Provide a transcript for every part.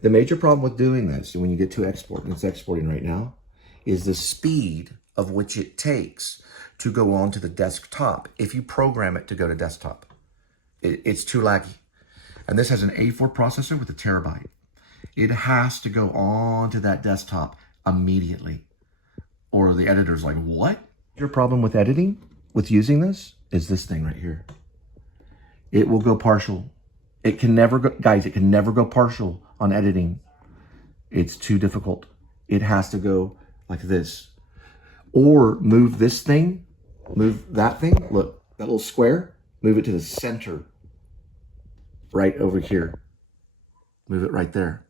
The major problem with doing this, when you get to export, and it's exporting right now, is the speed of which it takes to go onto the desktop. If you program it to go to desktop, it's too laggy. And this has an A4 processor with a terabyte. It has to go on to that desktop immediately. Or the editor's like, what? Your problem with editing, with using this, is this thing right here. It will go partial. It can never go, guys, it can never go partial on editing. It's too difficult. It has to go like this. Or move this thing, move that thing, look, that little square, move it to the center, right over here. Move it right there.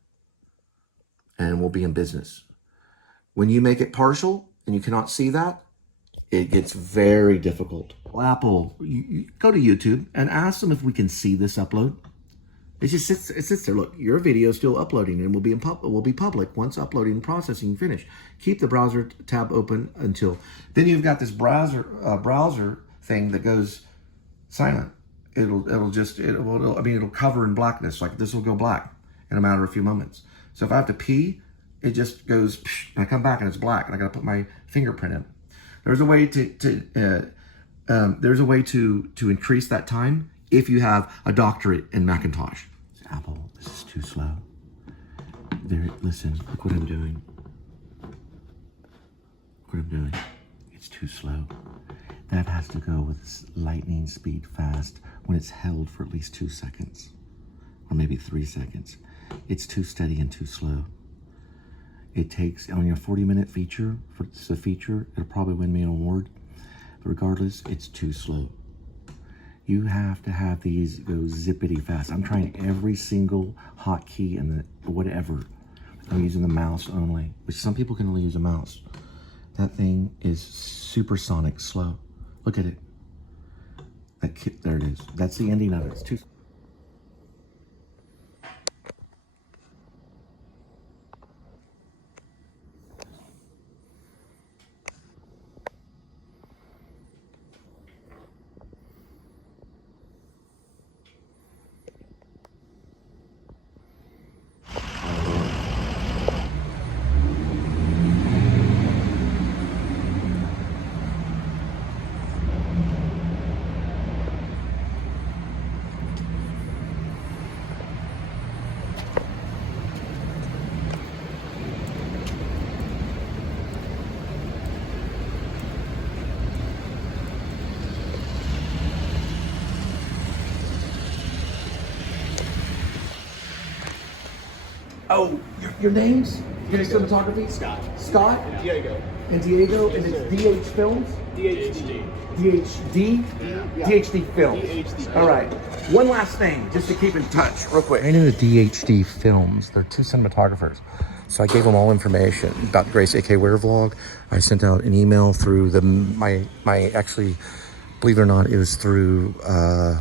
And we'll be in business. When you make it partial and you cannot see that, it gets very difficult. Well, Apple, you go to YouTube and ask them if we can see this upload. It sits there. Look, your video is still uploading and will be public once uploading and processing finished. Keep the browser tab open until. Then you've got this browser thing that goes silent. It'll cover in blackness. Like this will go black in a matter of a few moments. So if I have to pee, it just goes, and I come back and it's black, and I got to put my fingerprint in. There's a way to increase that time if you have a doctorate in Macintosh. Apple, this is too slow. Listen, look what I'm doing. Look what I'm doing. It's too slow. That has to go with lightning speed fast when it's held for at least 2 seconds, or maybe 3 seconds. It's too steady and too slow. It takes, on your 40-minute feature, it'll probably win me an award. But regardless, it's too slow. You have to have these go zippity fast. I'm trying every single hotkey and whatever. I'm using the mouse only, which some people can only use a mouse. That thing is supersonic slow. Look at it. There it is. That's the ending of it. It's too. Oh, your names? Your cinematography? Scott. Scott? And Diego. And Diego, and it's DH Films? DHD. DHD? Yeah. DHD Films. DHD. All right. One last thing, just to keep in touch, real quick. I knew the DHD Films. They're 2 cinematographers. So I gave them all information about Grace AK Wear Vlog. I sent out an email through my actually, believe it or not, it was through I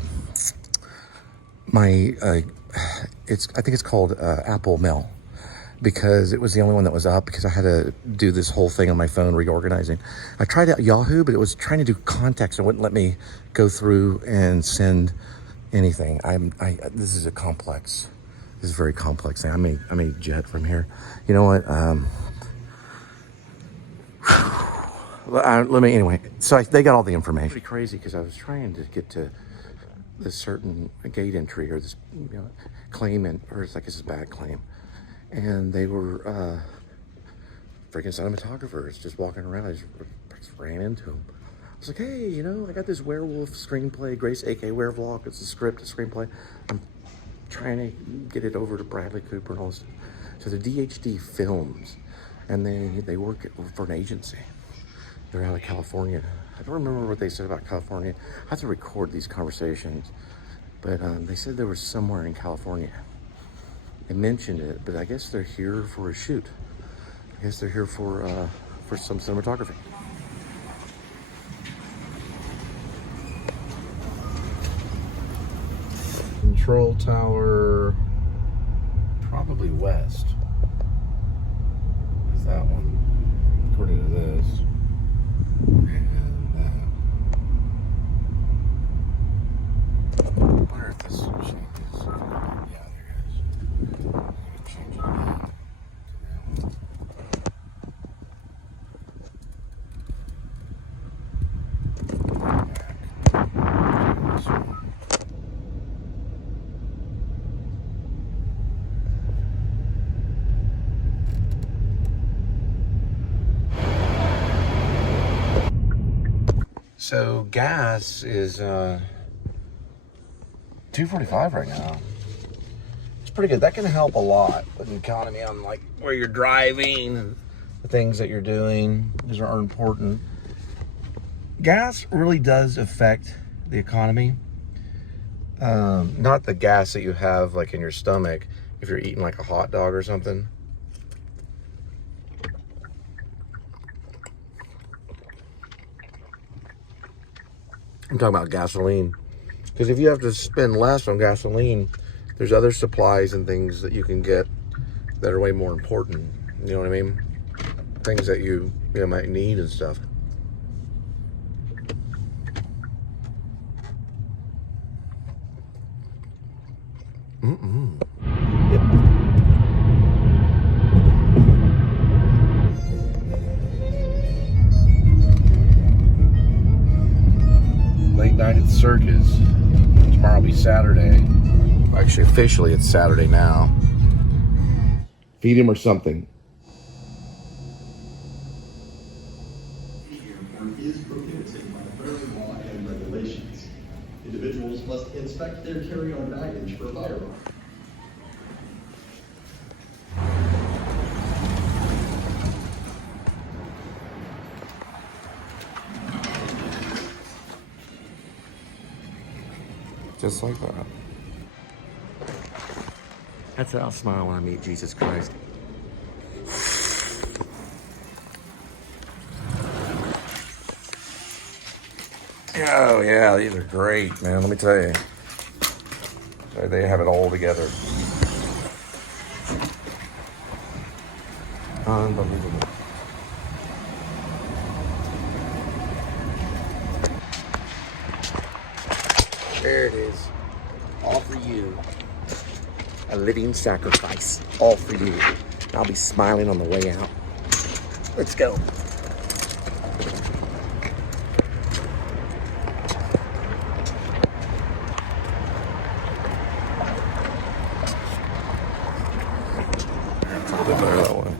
think it's called Apple Mail, because it was the only one that was up, because I had to do this whole thing on my phone reorganizing. I tried out Yahoo, but it was trying to do contacts and wouldn't let me go through and send anything. This is a complex. This is a very complex thing. I may jet from here. You know what? Anyway. So they got all the information. Pretty crazy, because I was trying to get to this certain gate entry, or this claim, or it's like this is bad claim, and they were freaking cinematographers just walking around. I just ran into them. I was like, hey, I got this werewolf screenplay, Grace AK Wear Vlog. It's a screenplay. I'm trying to get it over to Bradley Cooper and all this. So the DHD Films, and they work for an agency. They're out of California. I don't remember what they said about California. I have to record these conversations, but they said they were somewhere in California. They mentioned it, but I guess they're here for a shoot. I guess they're here for some cinematography. Control tower, probably west. Is that one, according to this. I wonder if this machine is. Yeah, there it is. Change it. So gas is $2.45 right now. It's pretty good. That can help a lot with the economy on like where you're driving and the things that you're doing. These are important. Gas really does affect the economy. Not the gas that you have like in your stomach if you're eating like a hot dog or something. I'm talking about gasoline. Because if you have to spend less on gasoline, there's other supplies and things that you can get that are way more important. You know what I mean? Things that you might need and stuff. Yep. Late night at the circus. Tomorrow will be Saturday. Actually, officially, it's Saturday now. Feed him or something. The airport is prohibited by federal law and regulations. Individuals must inspect their carry-on baggage for firearms. Just like that. That's how I'll smile when I meet Jesus Christ. Oh yeah, these are great, man. Let me tell you. They have it all together. Unbelievable. There it is. All for you. A living sacrifice. All for you. I'll be smiling on the way out. Let's go. It's a little bit better that way.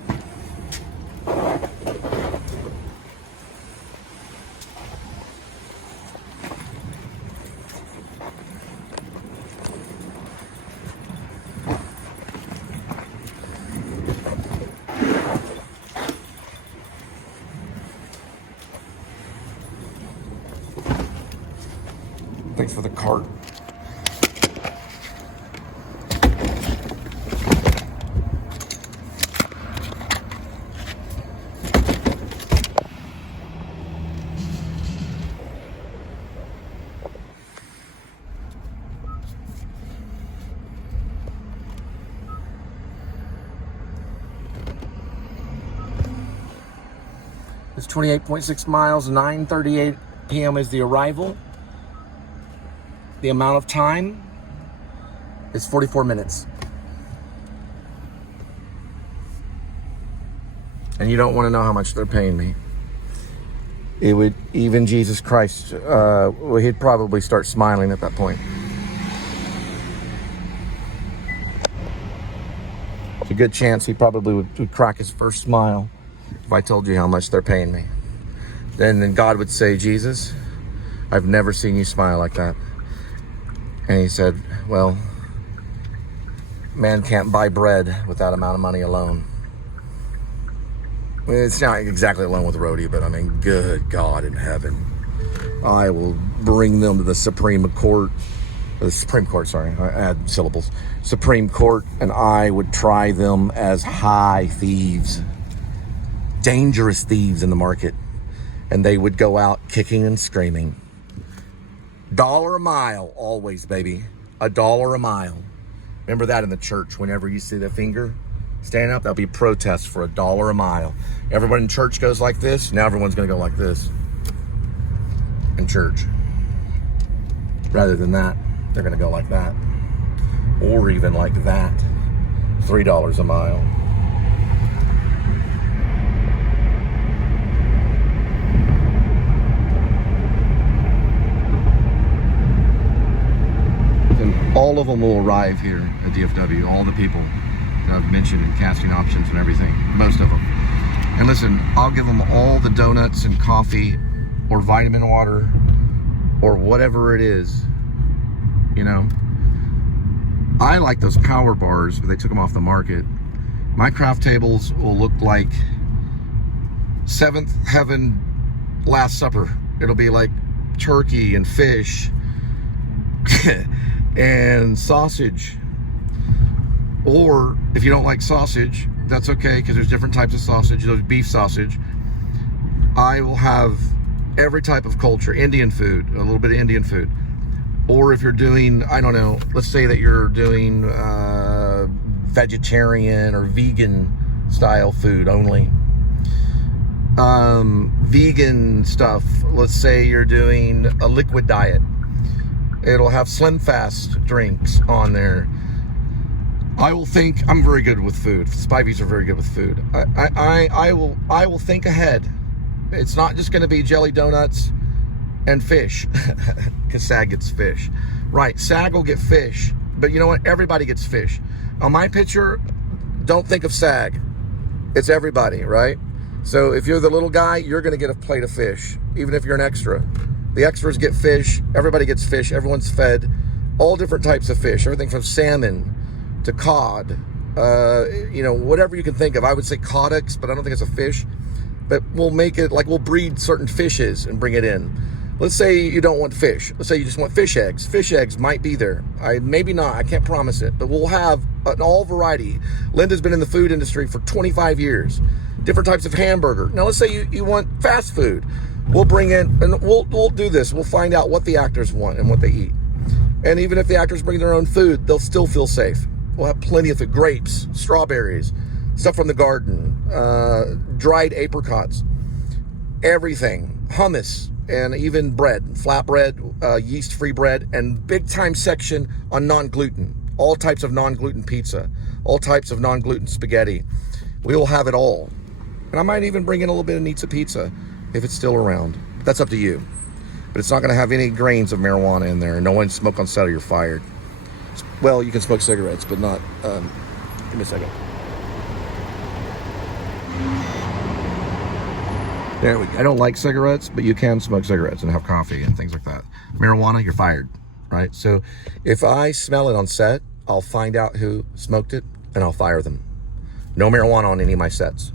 Thanks for the cart. It's 28.6 miles, 9:38 p.m. is the arrival. The amount of time is 44 minutes. And you don't want to know how much they're paying me. It would, even Jesus Christ, he'd probably start smiling at that point. It's a good chance he probably would crack his first smile if I told you how much they're paying me. Then God would say, Jesus, I've never seen you smile like that. And he said, well, man can't buy bread with that amount of money alone. I mean, it's not exactly alone with Roadie, but I mean, good God in heaven. I will bring them to the Supreme Court, sorry, I add syllables. Supreme Court, and I would try them as high thieves, dangerous thieves in the market. And they would go out kicking and screaming. $1 a mile, always, baby. $1 a mile. Remember that in the church. Whenever you see the finger standing up, there'll be protests for $1 a mile. Everyone in church goes like this. Now everyone's going to go like this in church. Rather than that, they're going to go like that. Or even like that. $3 a mile. All of them will arrive here at DFW, all the people that I've mentioned in casting options and everything, most of them. And listen, I'll give them all the donuts and coffee or vitamin water or whatever it is, you know. I like those power bars, but they took them off the market. My craft tables will look like Seventh Heaven Last Supper. It'll be like turkey and fish and sausage. Or if you don't like sausage, that's okay, because there's different types of sausage. There's beef sausage. I will have every type of culture, Indian food, a little bit of Indian food. Or if you're doing, I don't know, let's say that you're doing vegetarian or vegan style food only. Vegan stuff, let's say you're doing a liquid diet. It'll have Slim Fast drinks on there. I will think, I'm very good with food. Spiveys are very good with food. I will think ahead. It's not just going to be jelly donuts and fish, because SAG gets fish. Right, SAG will get fish, but you know what? Everybody gets fish. On my picture, don't think of SAG. It's everybody, right? So if you're the little guy, you're going to get a plate of fish, even if you're an extra. The extras get fish. Everybody gets fish. Everyone's fed all different types of fish, everything from salmon to cod, you know, whatever you can think of. I would say caudix, but I don't think it's a fish. But we'll make it like we'll breed certain fishes and bring it in. Let's say you don't want fish. Let's say you just want fish eggs. Fish eggs might be there. Maybe not. I can't promise it. But we'll have an all variety. Linda's been in the food industry for 25 years. Different types of hamburger. Now let's say you want fast food. We'll bring in, and we'll do this. We'll find out what the actors want and what they eat. And even if the actors bring their own food, they'll still feel safe. We'll have plenty of it. Grapes, strawberries, stuff from the garden, dried apricots, everything, hummus, and even bread, flatbread, yeast-free bread, and big-time section on non-gluten. All types of non-gluten pizza, all types of non-gluten spaghetti. We will have it all. And I might even bring in a little bit of Nizza pizza if it's still around. That's up to you. But it's not going to have any grains of marijuana in there. No one smoke on set or you're fired. Well, you can smoke cigarettes, but not... give me a second. There we go. I don't like cigarettes, but you can smoke cigarettes and have coffee and things like that. Marijuana, you're fired, right? So if I smell it on set, I'll find out who smoked it and I'll fire them. No marijuana on any of my sets.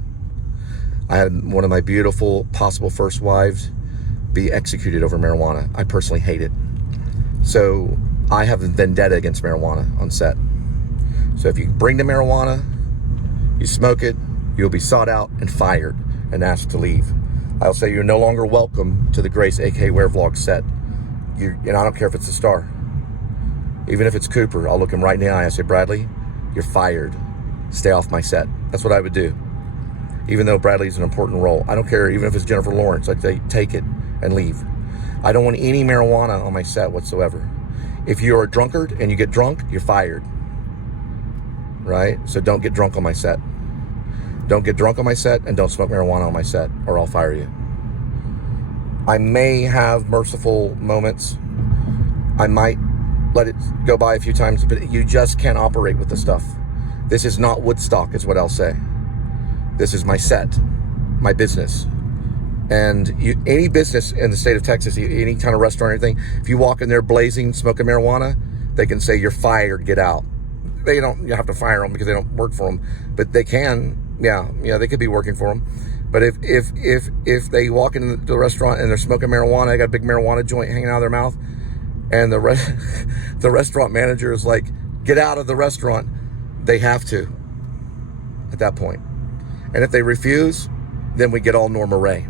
I had one of my beautiful possible first wives be executed over marijuana. I personally hate it. So I have a vendetta against marijuana on set. So if you bring the marijuana, you smoke it, you'll be sought out and fired and asked to leave. I'll say you're no longer welcome to the Grace AK Wear Vlog set. And I don't care if it's a star. Even if it's Cooper, I'll look him right in the eye. I say, Bradley, you're fired. Stay off my set. That's what I would do. Even though Bradley's an important role. I don't care, even if it's Jennifer Lawrence, I'd say, take it and leave. I don't want any marijuana on my set whatsoever. If you're a drunkard and you get drunk, you're fired. Right? So don't get drunk on my set. Don't get drunk on my set and don't smoke marijuana on my set or I'll fire you. I may have merciful moments. I might let it go by a few times, but you just can't operate with the stuff. This is not Woodstock, is what I'll say. This is my set, my business. And any business in the state of Texas, any kind of restaurant or anything, if you walk in there blazing, smoking marijuana, they can say, you're fired, get out. They don't, you have to fire them because they don't work for them, but they can. Yeah, they could be working for them. But if they walk into the restaurant and they're smoking marijuana, they got a big marijuana joint hanging out of their mouth, and the restaurant manager is like, get out of the restaurant, they have to at that point. And if they refuse, then we get all Norma Ray.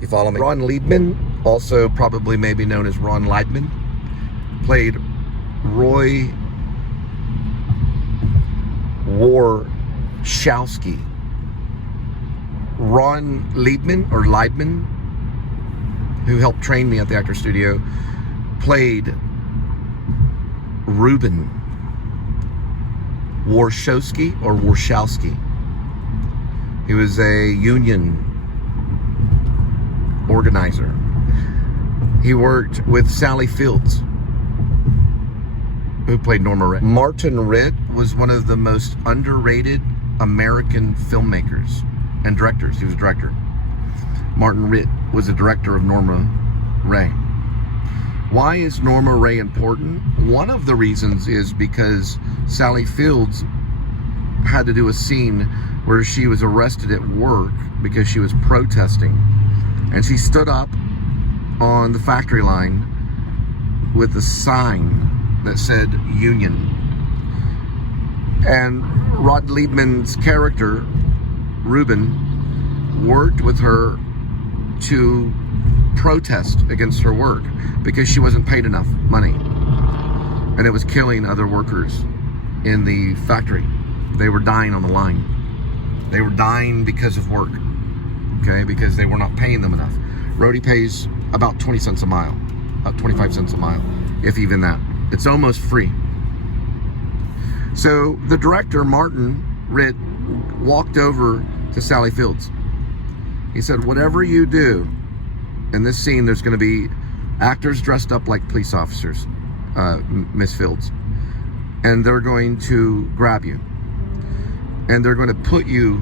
You follow me? Ron Liebman, also probably maybe known as Ron Leibman, played Roy Warshawski. Ron Liebman, or Leibman, who helped train me at the Actor Studio, played Ruben Warshawski or Warshawski. He was a union organizer. He worked with Sally Fields, who played Norma Ray. Martin Ritt was one of the most underrated American filmmakers and directors. He was a director. Martin Ritt was the director of Norma Ray. Why is Norma Ray important? One of the reasons is because Sally Fields had to do a scene where she was arrested at work because she was protesting. And she stood up on the factory line with a sign that said union. And Rod Liebman's character, Ruben, worked with her to protest against her work because she wasn't paid enough money. And it was killing other workers in the factory. They were dying on the line. They were dying because of work, okay? Because they were not paying them enough. Roadie pays about 20 cents a mile, about 25 cents a mile, if even that. It's almost free. So the director, Martin Ritt, walked over to Sally Fields. He said, whatever you do in this scene, there's going to be actors dressed up like police officers, Miss Fields, and they're going to grab you. And they're going to put you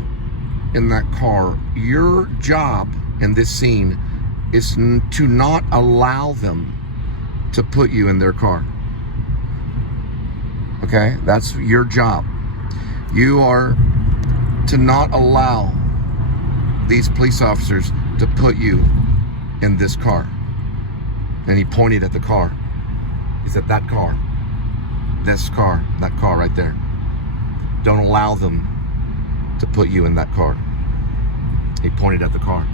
in that car. Your job in this scene is to not allow them to put you in their car. Okay? That's your job. You are to not allow these police officers to put you in this car. And he pointed at the car. He said, that car, this car, that car right there. Don't allow them to put you in that car. He pointed at the car.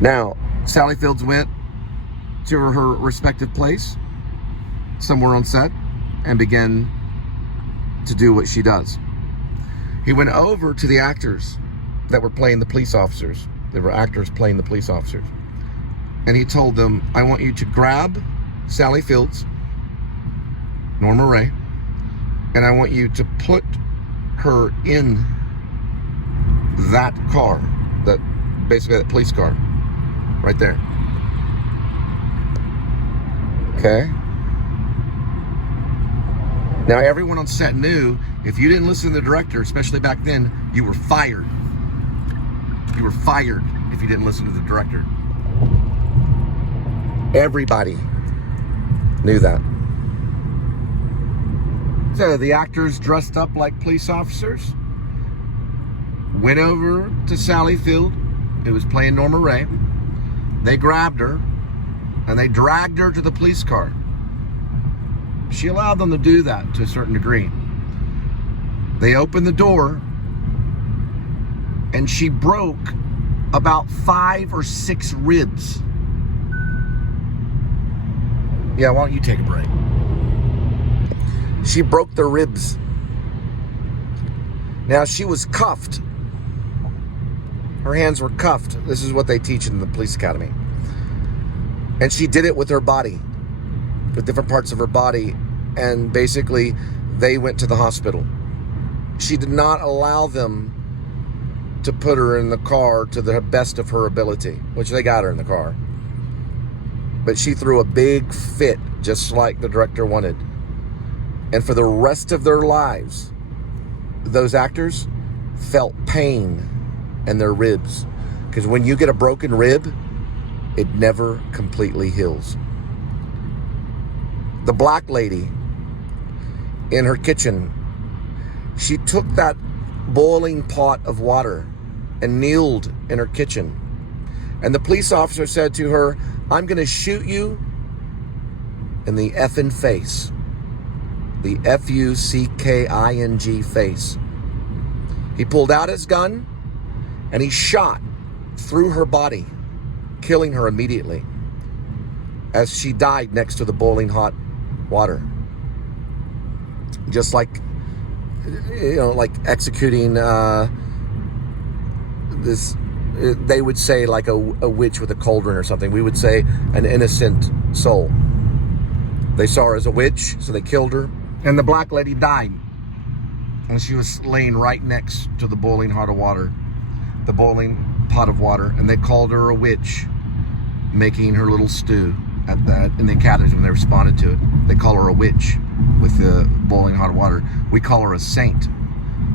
Now, Sally Fields went to her respective place, somewhere on set, and began to do what she does. He went over to the actors that were playing the police officers. There were actors playing the police officers. And he told them, I want you to grab Sally Fields, Norma Ray, and I want you to put her in that car, that basically that police car, right there. Okay? Now everyone on set knew if you didn't listen to the director, especially back then, you were fired. You were fired if you didn't listen to the director. Everybody knew that. So the actors dressed up like police officers went over to Sally Field, who was playing Norma Ray. They grabbed her and they dragged her to the police car. She allowed them to do that to a certain degree. They opened the door and she broke about 5 or 6 ribs. Yeah, why don't you take a break? She broke the ribs. Now, she was cuffed. Her hands were cuffed. This is what they teach in the police academy. And she did it with her body, with different parts of her body. And basically, they went to the hospital. She did not allow them to put her in the car to the best of her ability, which they got her in the car. But she threw a big fit, just like the director wanted. And for the rest of their lives, those actors felt pain in their ribs. Because when you get a broken rib, it never completely heals. The black lady in her kitchen, she took that boiling pot of water and kneeled in her kitchen. And the police officer said to her, I'm going to shoot you in the effing face. The F-U-C-K-I-N-G face. He pulled out his gun and he shot through her body, killing her immediately as she died next to the boiling hot water. Just like, like executing this, they would say like a witch with a cauldron or something. We would say an innocent soul. They saw her as a witch, so they killed her. And the black lady died. And she was laying right next to the boiling pot of water. The boiling pot of water. And they called her a witch, making her little stew at that in the academy when they responded to it. They call her a witch with the boiling hot water. We call her a saint,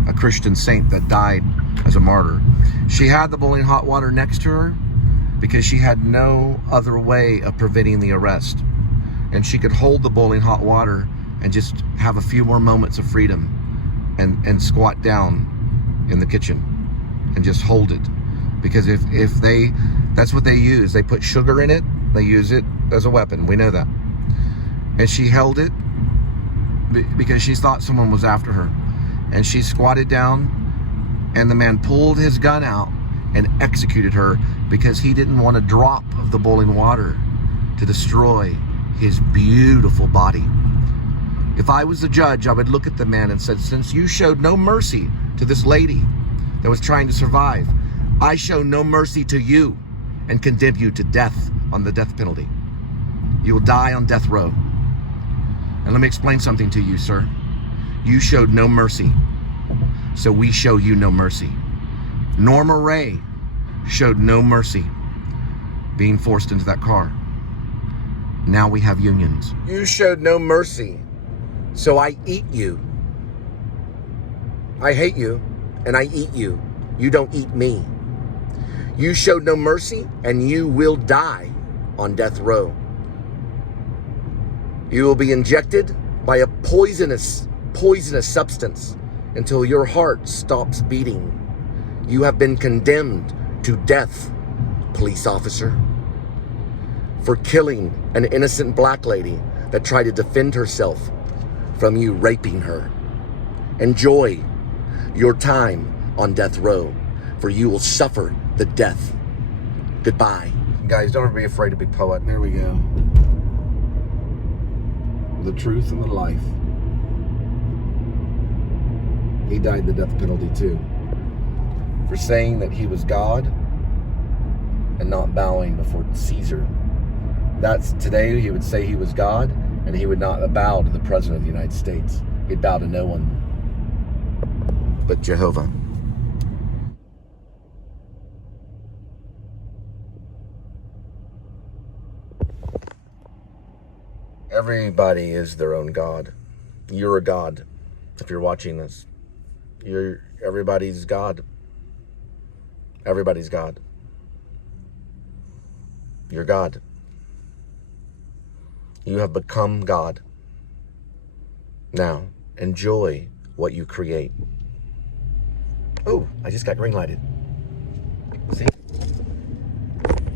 a Christian saint that died as a martyr. She had the boiling hot water next to her, because she had no other way of preventing the arrest. And she could hold the boiling hot water and just have a few more moments of freedom and squat down in the kitchen and just hold it. Because if they, that's what they use. They put sugar in it. They use it as a weapon. We know that. And she held it because she thought someone was after her. And she squatted down, and the man pulled his gun out and executed her because he didn't want a drop of the boiling water to destroy his beautiful body. If I was the judge, I would look at the man and said, since you showed no mercy to this lady that was trying to survive, I show no mercy to you and condemn you to death on the death penalty. You will die on death row. And let me explain something to you, sir. You showed no mercy, so we show you no mercy. Norma Ray showed no mercy being forced into that car. Now we have unions. You showed no mercy, so I eat you. I hate you, and I eat you. You don't eat me. You showed no mercy, and you will die on death row. You will be injected by a poisonous substance until your heart stops beating. You have been condemned to death, police officer, for killing an innocent black lady that tried to defend herself from you raping her. Enjoy your time on death row, for you will suffer the death. Goodbye. Guys, don't ever be afraid to be poet. There we go. The truth and the life. He died the death penalty too, for saying that he was God and not bowing before Caesar. That's today he would say he was God, and he would not bow to the President of the United States. He'd bow to no one but Jehovah. Everybody is their own God. You're a God. If you're watching this, everybody's God. Everybody's God. You're God. You have become God. Now, enjoy what you create. Oh, I just got green lighted. See?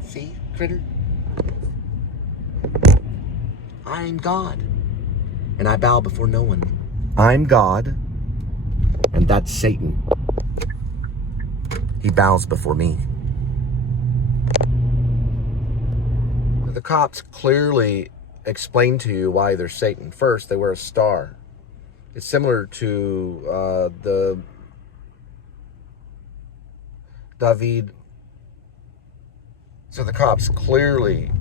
See, critter? I'm God, and I bow before no one. I'm God, and that's Satan. He bows before me. The cops clearly explain to you why they're Satan. First, they wear a star. It's similar to the David. So the cops clearly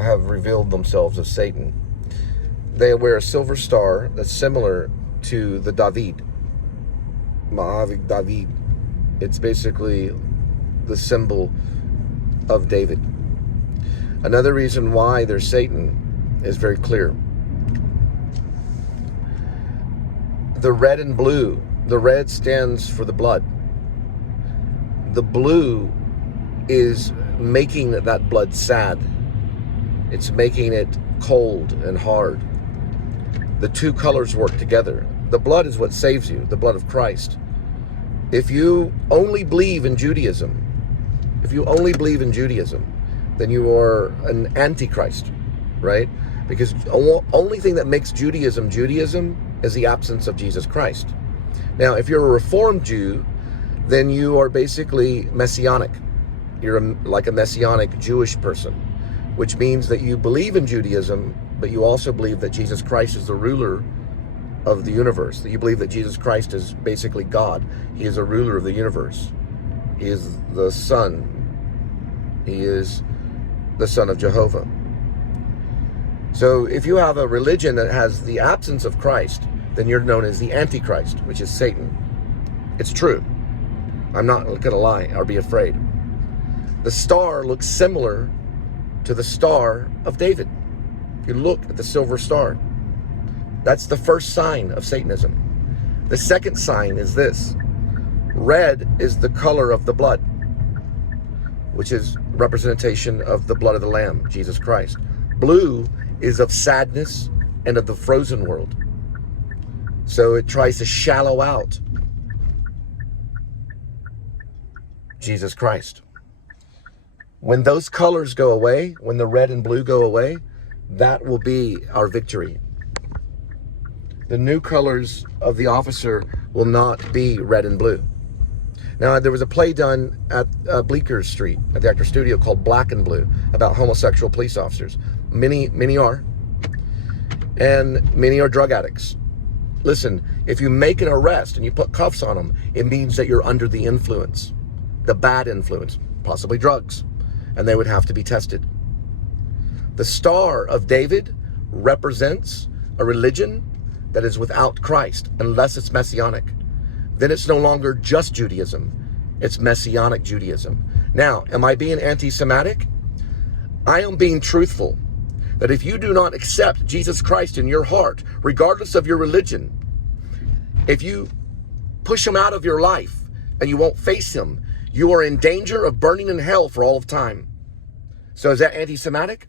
have revealed themselves as Satan. They wear a silver star that's similar to the David. Ma'aviv David. It's basically the symbol of David. Another reason why they're Satan is very clear. The red and blue. The red stands for the blood. The blue is making that blood sad. It's making it cold and hard. The two colors work together. The blood is what saves you, the blood of Christ. If you only believe in Judaism, then you are an antichrist, right? Because the only thing that makes Judaism is the absence of Jesus Christ. Now, if you're a Reformed Jew, then you are basically Messianic. You're like a Messianic Jewish person, which means that you believe in Judaism, but you also believe that Jesus Christ is the ruler of the universe, that you believe that Jesus Christ is basically God. He is a ruler of the universe. He is the Son. He is the Son of Jehovah. So if you have a religion that has the absence of Christ, then you're known as the Antichrist, which is Satan. It's true. I'm not going to lie or be afraid. The star looks similar to the Star of David. If you look at the silver star, that's the first sign of Satanism. The second sign is this. Red is the color of the blood, which is representation of the blood of the Lamb, Jesus Christ. Blue is of sadness and of the frozen world. So it tries to shallow out Jesus Christ. When those colors go away, when the red and blue go away, that will be our victory. The new colors of the officer will not be red and blue. Now, there was a play done at Bleecker Street at the Actor Studio called Black and Blue about homosexual police officers. Many are. And many are drug addicts. Listen, if you make an arrest and you put cuffs on them, it means that you're under the influence, the bad influence, possibly drugs, and they would have to be tested. The Star of David represents a religion that is without Christ, unless it's messianic. Then it's no longer just Judaism, it's messianic Judaism. Now, am I being anti-Semitic? I am being truthful. That if you do not accept Jesus Christ in your heart, regardless of your religion, if you push him out of your life and you won't face him, you are in danger of burning in hell for all of time. So is that anti-Semitic?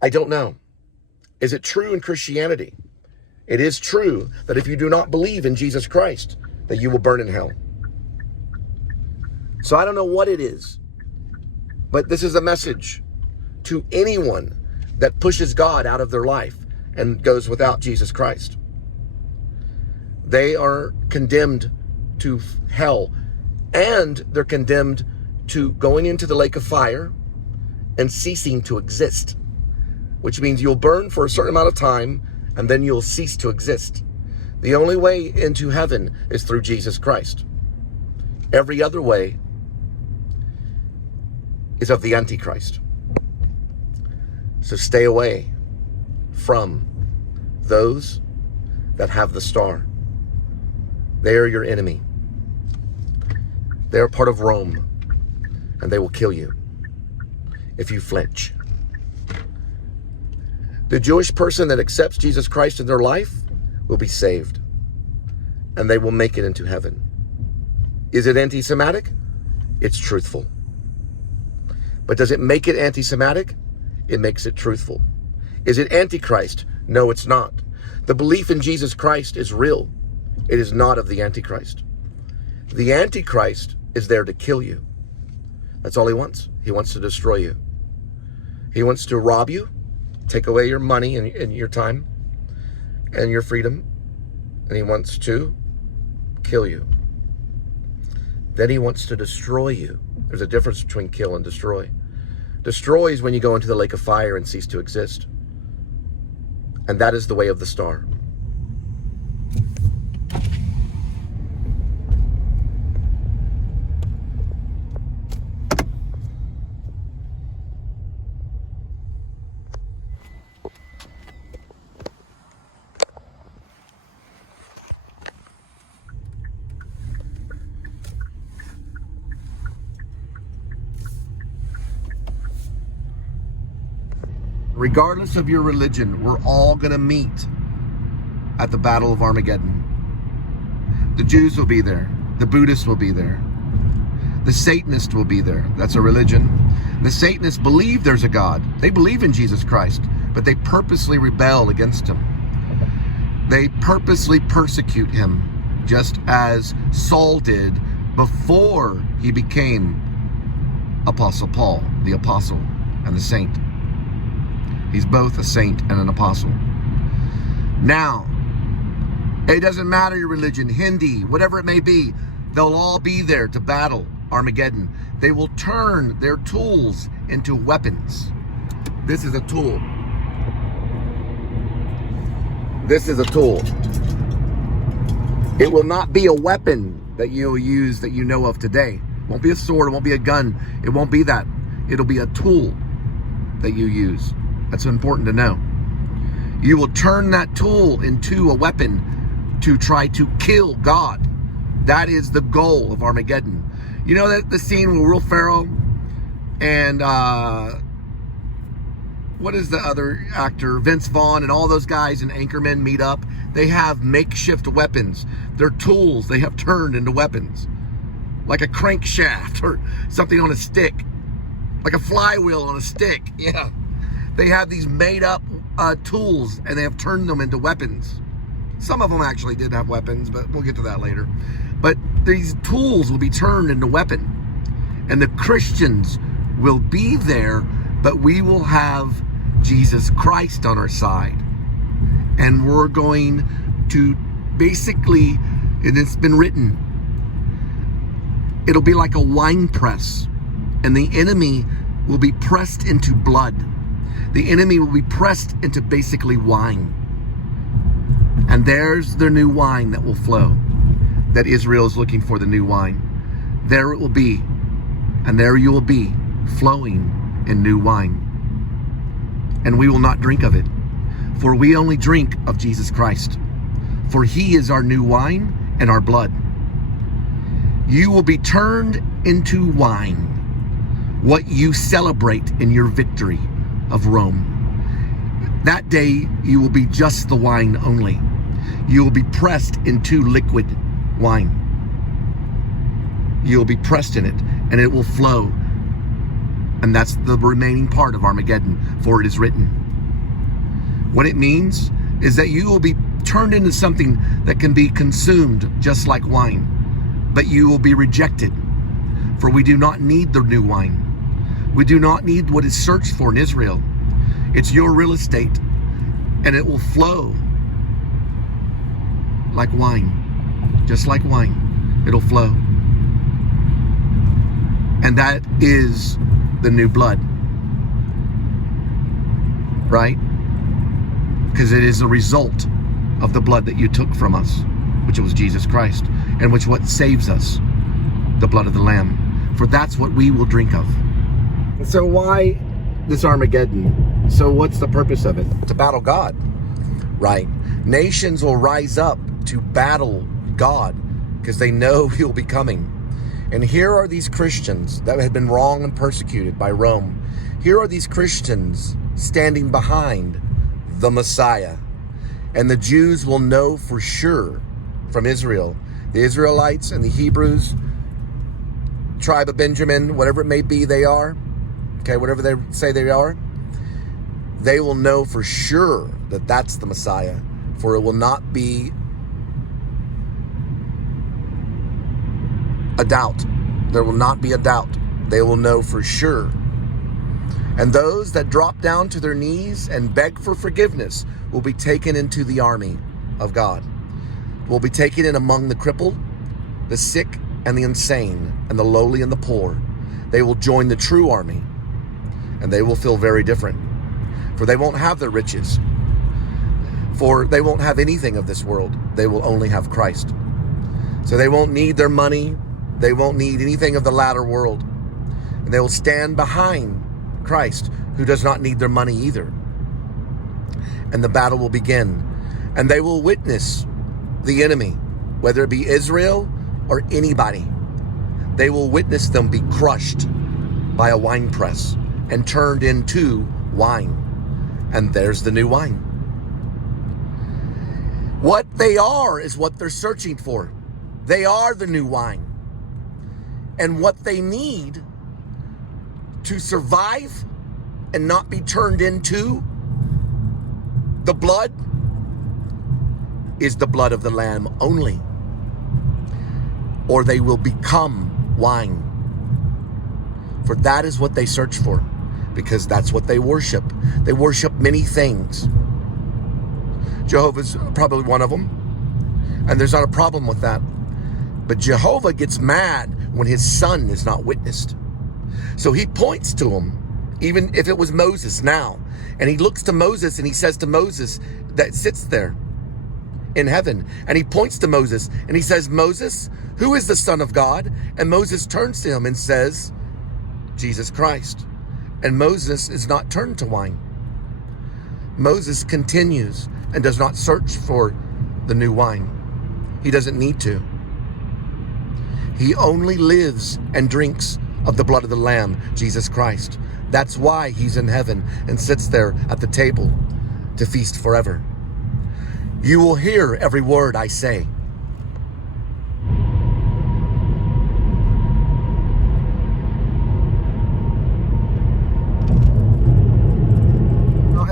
I don't know. Is it true in Christianity? It is true that if you do not believe in Jesus Christ, that you will burn in hell. So I don't know what it is, but this is a message to anyone that pushes God out of their life and goes without Jesus Christ. They are condemned to hell, and they're condemned to going into the lake of fire and ceasing to exist, which means you'll burn for a certain amount of time and then you'll cease to exist. The only way into heaven is through Jesus Christ. Every other way is of the Antichrist. So stay away from those that have the star. They are your enemy. They are part of Rome, and they will kill you if you flinch. The Jewish person that accepts Jesus Christ in their life will be saved, and they will make it into heaven. Is it anti-Semitic? It's truthful. But does it make it anti-Semitic? It makes it truthful. Is it Antichrist? No, it's not. The belief in Jesus Christ is real. It is not of the Antichrist. The Antichrist is there to kill you. That's all he wants. He wants to destroy you. He wants to rob you, take away your money and your time and your freedom. And he wants to kill you. Then he wants to destroy you. There's a difference between kill and destroy. Destroy is when you go into the lake of fire and cease to exist. And that is the way of the star. Regardless of your religion, we're all going to meet at the Battle of Armageddon. The Jews will be there. The Buddhists will be there. The Satanists will be there. That's a religion. The Satanists believe there's a God. They believe in Jesus Christ, but they purposely rebel against him. They purposely persecute him, just as Saul did before he became Apostle Paul, the apostle and the saint. He's both a saint and an apostle. Now, it doesn't matter your religion, Hindi, whatever it may be, they'll all be there to battle Armageddon. They will turn their tools into weapons. This is a tool. This is a tool. It will not be a weapon that you'll use that you know of today. It won't be a sword, it won't be a gun. It won't be that. It'll be a tool that you use. That's important to know. You will turn that tool into a weapon to try to kill God. That is the goal of Armageddon. You know that the scene where Will Ferrell and what is the other actor, Vince Vaughn, and all those guys in Anchorman meet up? They have makeshift weapons. They're tools they have turned into weapons. like a crankshaft or something on a stick, like a flywheel on a stick. Yeah, they have these made up tools, and they have turned them into weapons. Some of them actually did have weapons, but we'll get to that later. But these tools will be turned into weapon, and the Christians will be there, but we will have Jesus Christ on our side. And we're going to basically, and it's been written, it'll be like a wine press, and the enemy will be pressed into blood. The enemy will be pressed into basically wine. And there's the new wine that will flow, that Israel is looking for, the new wine. There it will be, and there you will be, flowing in new wine. And we will not drink of it, for we only drink of Jesus Christ. For he is our new wine and our blood. You will be turned into wine, what you celebrate in your victory of Rome. That day you will be just the wine only. You will be pressed into liquid wine. You will be pressed in it, and it will flow. And that's the remaining part of Armageddon, for it is written. What it means is that you will be turned into something that can be consumed just like wine, but you will be rejected, for we do not need the new wine. We do not need what is searched for in Israel. It's your real estate, and it will flow like wine, just like wine. It'll flow. And that is the new blood, right? Because it is a result of the blood that you took from us, which was Jesus Christ, and which what saves us, the blood of the Lamb. For that's what we will drink of. So why this Armageddon? So what's the purpose of it? To battle God, right? Nations will rise up to battle God because they know he'll be coming. And here are these Christians that had been wronged and persecuted by Rome. Here are these Christians standing behind the Messiah. And the Jews will know for sure from Israel, the Israelites and the Hebrews, tribe of Benjamin, whatever it may be they are, okay, whatever they say they are, they will know for sure that that's the Messiah. For it will not be a doubt. There will not be a doubt. They will know for sure. And those that drop down to their knees and beg for forgiveness will be taken into the army of God. Will be taken in among the crippled, the sick, and the insane, and the lowly and the poor. They will join the true army, and they will feel very different. For they won't have their riches. For they won't have anything of this world. They will only have Christ. So they won't need their money. They won't need anything of the latter world. And they will stand behind Christ, who does not need their money either. And the battle will begin. And they will witness the enemy, whether it be Israel or anybody. They will witness them be crushed by a wine press and turned into wine. And there's the new wine. What they are is what they're searching for. They are the new wine. And what they need to survive and not be turned into the blood is the blood of the Lamb only. Or they will become wine. For that is what they search for, because that's what they worship. They worship many things. Jehovah's probably one of them, and there's not a problem with that. But Jehovah gets mad when his son is not witnessed. So he points to him, even if it was Moses now, and he looks to Moses and he says to Moses that sits there in heaven, and he points to Moses and he says, Moses, who is the Son of God? And Moses turns to him and says, Jesus Christ. And Moses is not turned to wine. Moses continues and does not search for the new wine. He doesn't need to. He only lives and drinks of the blood of the Lamb, Jesus Christ. That's why he's in heaven and sits there at the table to feast forever. You will hear every word I say.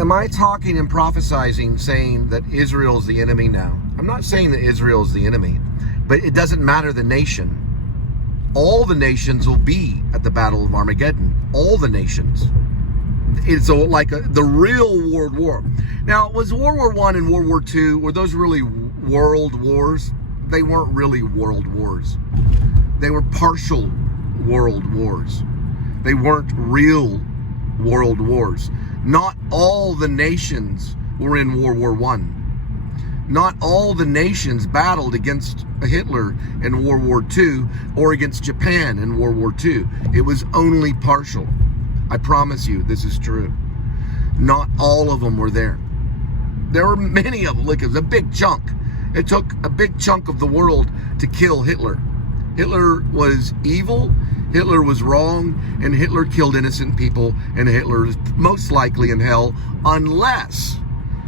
am I talking and prophesizing saying that Israel is the enemy now? I'm not saying that Israel is the enemy, but it doesn't matter the nation. All the nations will be at the Battle of Armageddon. All the nations. It's like the real world war. Now, was World War I and World War II, were those really world wars? They weren't really world wars. They were partial world wars. They weren't real world wars. Not all the nations were in World War I. Not all the nations battled against Hitler in World War II or against Japan in World War II. It was only partial. I promise you, this is true. Not all of them were there. There were many of them. Look, it was a big chunk. It took a big chunk of the world to kill Hitler. Hitler was evil, Hitler was wrong, and Hitler killed innocent people, and Hitler is most likely in hell unless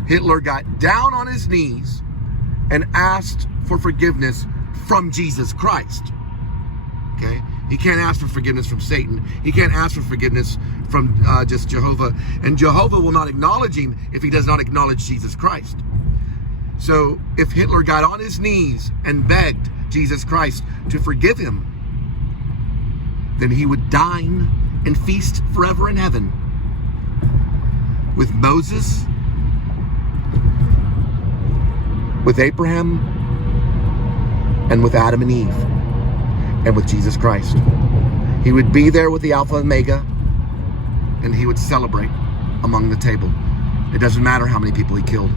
Hitler got down on his knees and asked for forgiveness from Jesus Christ. Okay? He can't ask for forgiveness from Satan. He can't ask for forgiveness from just Jehovah. And Jehovah will not acknowledge him if he does not acknowledge Jesus Christ. So if Hitler got on his knees and begged Jesus Christ to forgive him, then he would dine and feast forever in heaven with Moses, with Abraham, and with Adam and Eve, and with Jesus Christ. He would be there with the Alpha and Omega, and he would celebrate among the table. It doesn't matter how many people he killed.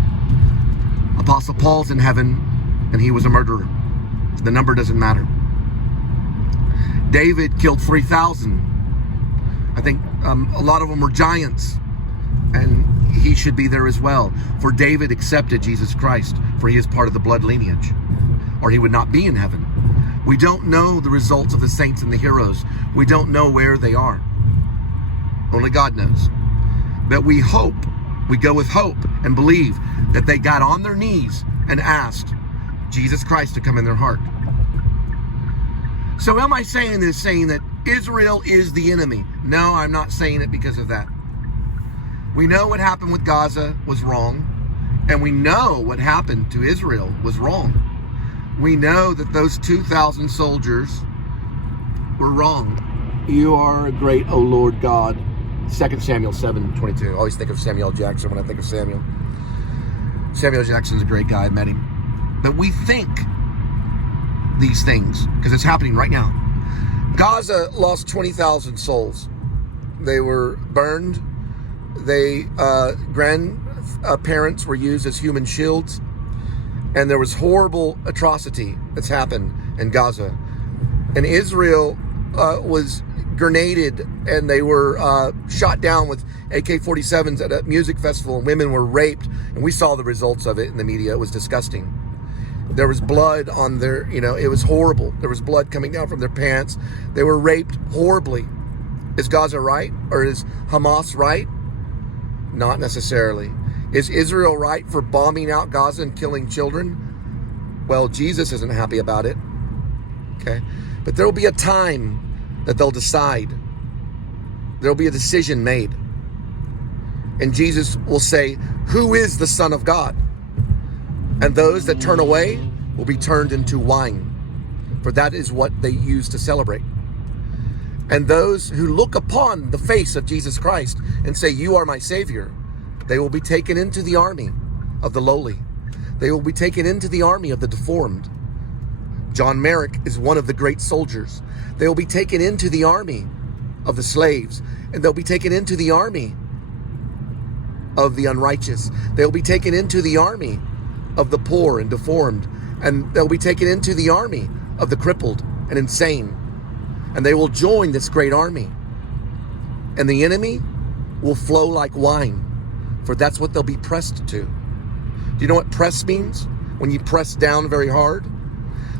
Apostle Paul's in heaven, and he was a murderer. The number doesn't matter. David killed 3,000. I think a lot of them were giants, and he should be there as well. For David accepted Jesus Christ, for he is part of the blood lineage, or he would not be in heaven. We don't know the results of the saints and the heroes. We don't know where they are. Only God knows. But we hope, we go with hope and believe that they got on their knees and asked Jesus Christ to come in their heart. So am I saying this, saying that Israel is the enemy? No, I'm not saying it because of that. We know what happened with Gaza was wrong, and we know what happened to Israel was wrong. We know that those 2,000 soldiers were wrong. You are great, O Lord God. 2 Samuel 7:22. I always think of Samuel Jackson when I think of Samuel. Samuel Jackson's a great guy. I met him. But we think these things because it's happening right now. Gaza lost 20,000 souls. They were burned. Grandparents were used as human shields. And there was horrible atrocity that's happened in Gaza. And Israel was grenaded, and they were shot down with AK-47s at a music festival, and women were raped. And we saw the results of it in the media. It was disgusting. There was blood on their, it was horrible. There was blood coming down from their pants. They were raped horribly. Is Gaza right? Or is Hamas right? Not necessarily. Is Israel right for bombing out Gaza and killing children? Well, Jesus isn't happy about it. Okay? But there will be a time that they'll decide. There will be a decision made. And Jesus will say, who is the Son of God? And those that turn away will be turned into wine. For that is what they use to celebrate. And those who look upon the face of Jesus Christ and say, you are my Savior, they will be taken into the army of the lowly. They will be taken into the army of the deformed. John Merrick is one of the great soldiers. They will be taken into the army of the slaves. And they'll be taken into the army of the unrighteous. They'll be taken into the army of the poor and deformed. And they'll be taken into the army of the crippled and insane. And they will join this great army. And the enemy will flow like wine. For that's what they'll be pressed to. Do you know what press means? When you press down very hard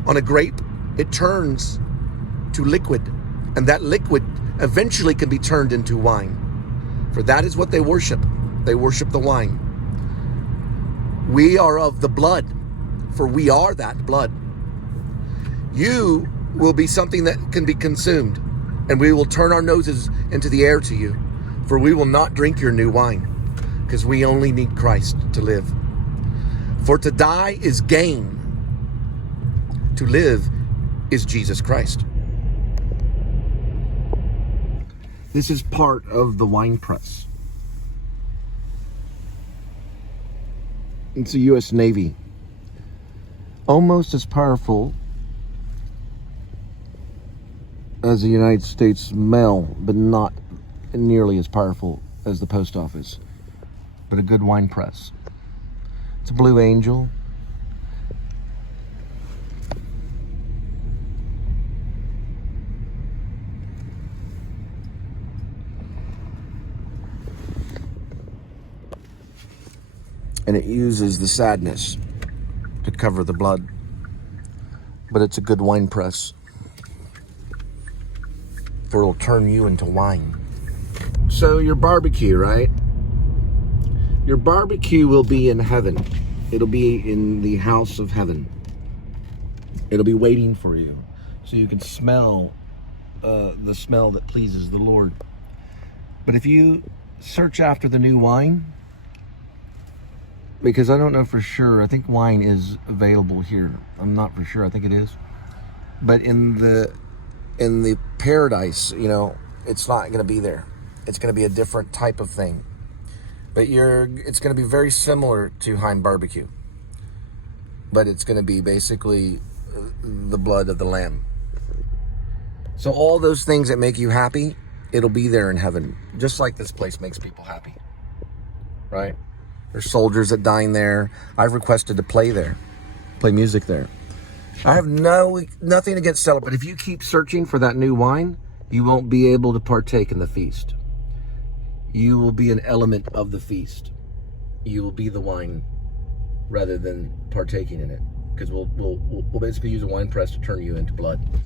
on a grape, it turns to liquid. And that liquid eventually can be turned into wine. For that is what they worship. They worship the wine. We are of the blood, for we are that blood. You will be something that can be consumed, and we will turn our noses into the air to you, for we will not drink your new wine. because we only need Christ to live. For to die is gain. To live is Jesus Christ. This is part of the wine press. It's a U.S. Navy. Almost as powerful as the United States mail, but not nearly as powerful as the post office. But a good wine press. It's a Blue Angel. And it uses the sadness to cover the blood. But it's a good wine press. For it'll turn you into wine. So your barbecue, right? Your barbecue will be in heaven. It'll be in the house of heaven. It'll be waiting for you. So you can smell the smell that pleases the Lord. But if you search after the new wine, because I don't know for sure, I think wine is available here. I'm not for sure, I think it is. But in the paradise, you know, it's not going to be there. It's going to be a different type of thing. But it's going to be very similar to Heim barbecue. But it's going to be basically the blood of the lamb. So all those things that make you happy, it'll be there in heaven. Just like this place makes people happy. Right? There's soldiers that dine there. I've requested to play there. Play music there. I have nothing against selling, but if you keep searching for that new wine, you won't be able to partake in the feast. You will be an element of the feast. You will be the wine rather than partaking in it. Because we'll basically use a wine press to turn you into blood.